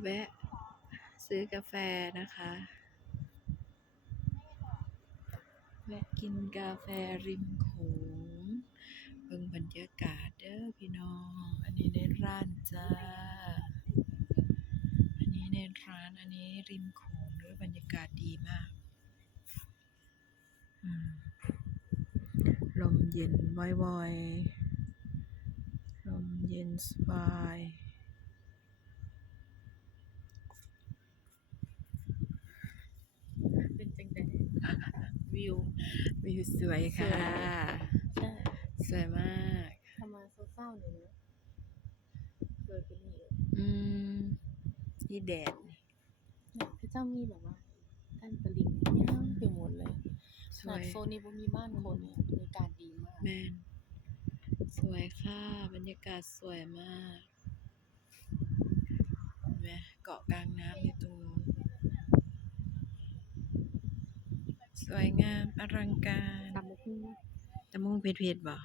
แวะซื้อกาแฟนะคะ แวะกินกาแฟริมโขงเบิ่งบรรยากาศเด้อพี่น้อง อันนี้ในร้านจ้า อันนี้ในร้านอันนี้ริมโขงด้วยบรรยากาศดีมากลมเย็นว่อยๆลมเย็นสบาย เป็นจังได วิว วิวสวยค่ะ ใช่สวยมากทำมาเศร้าๆหน่อยนะสวยกว่านี้อีกอืมที่แดดนี่เนี่ยพระเจ้ามีแบบว่ากั้นตลิ่งย่างไปหมดเลยสขวนาดยโซนนี้บ่มีบ้านคนเนี่ยบรรยากาศดีมาก แมนสวยค่ะ บรรยากาศสวยมากเห็นไหมเกาะกลางน้ำอยู่ตรงนู้น สวยงามอลังการตำบักหุ่งตะมุงเพชรเพชรบ่